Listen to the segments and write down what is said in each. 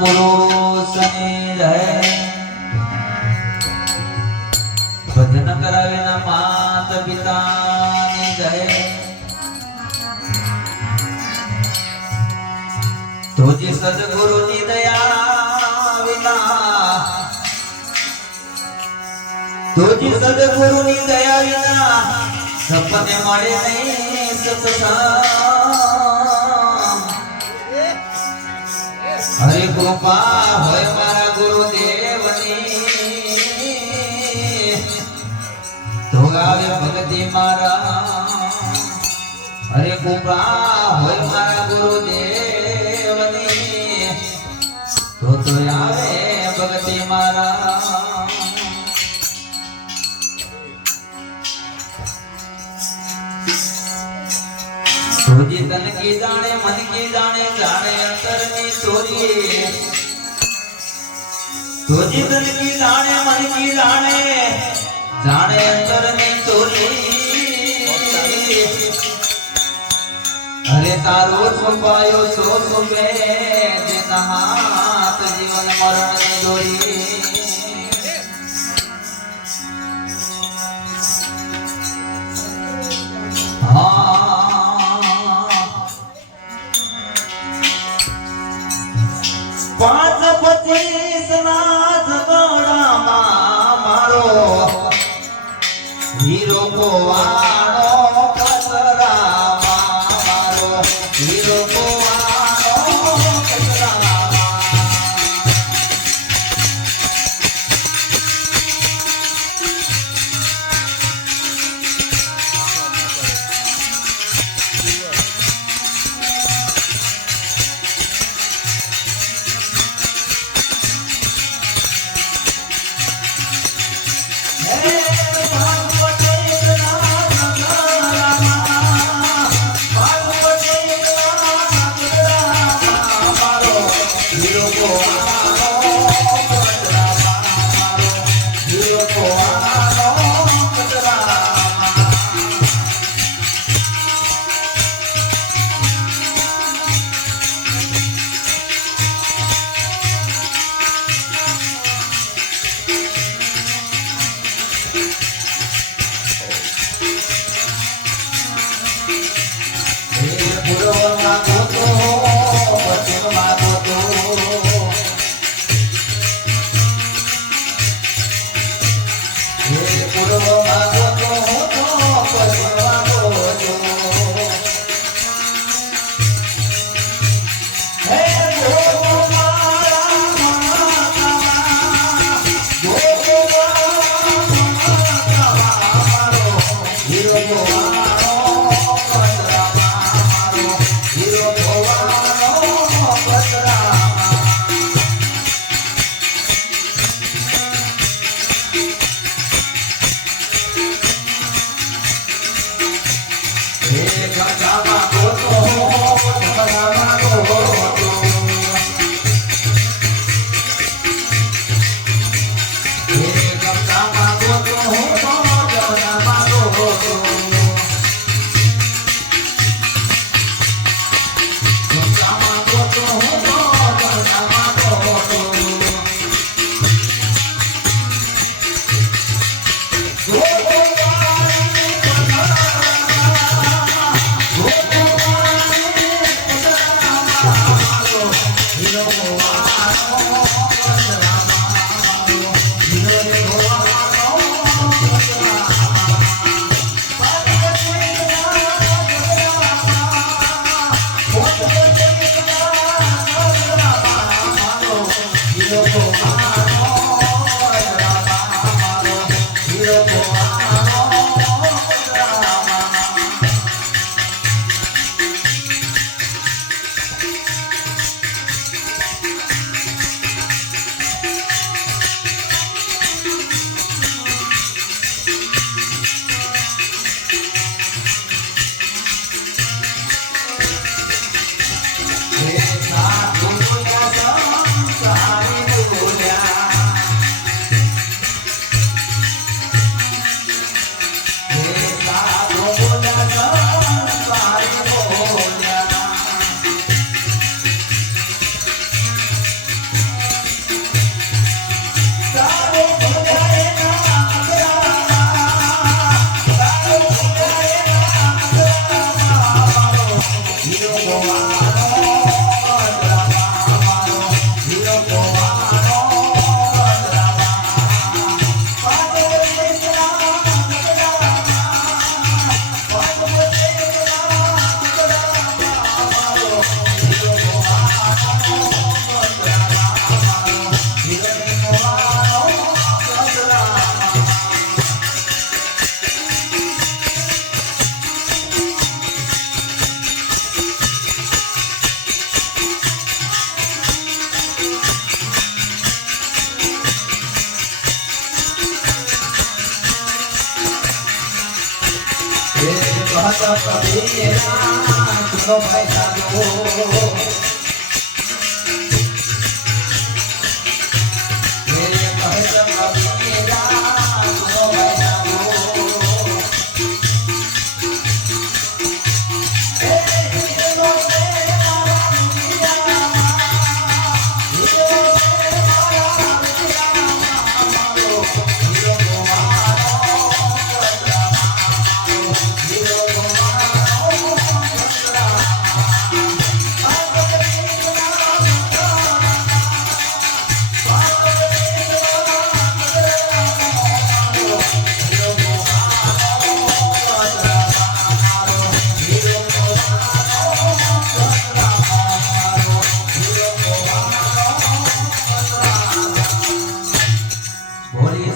પુરુષને જય ભજન કરાવીના માત પિતાની જય તુજી સદગુરુની દયા વિના તુજી સદગુરુની દયા વિના સપને મળે નહીં સત્સંગ કૃપા હોય મારા ગુરુદેવની. તો ગાવે ભક્તિ મારા. હરે કૃપા હોય મારા ગુરુદેવની. તો તો આવે ભક્તિ મારા. सोझे तन के जाने, मन के तो जाने जाने अंतर में सोझिए सोझे तन के जाने, मन के जाने जाने अंतर में सोझिए अरे तारो छुपायो, सो सुमे देता हाथ जीवन मरण जोड़िए। Oh. no more. ভগবত বীরা শুনো ভাই জানো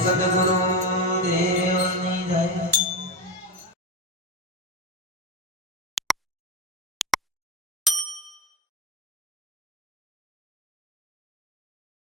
सद्गुरुं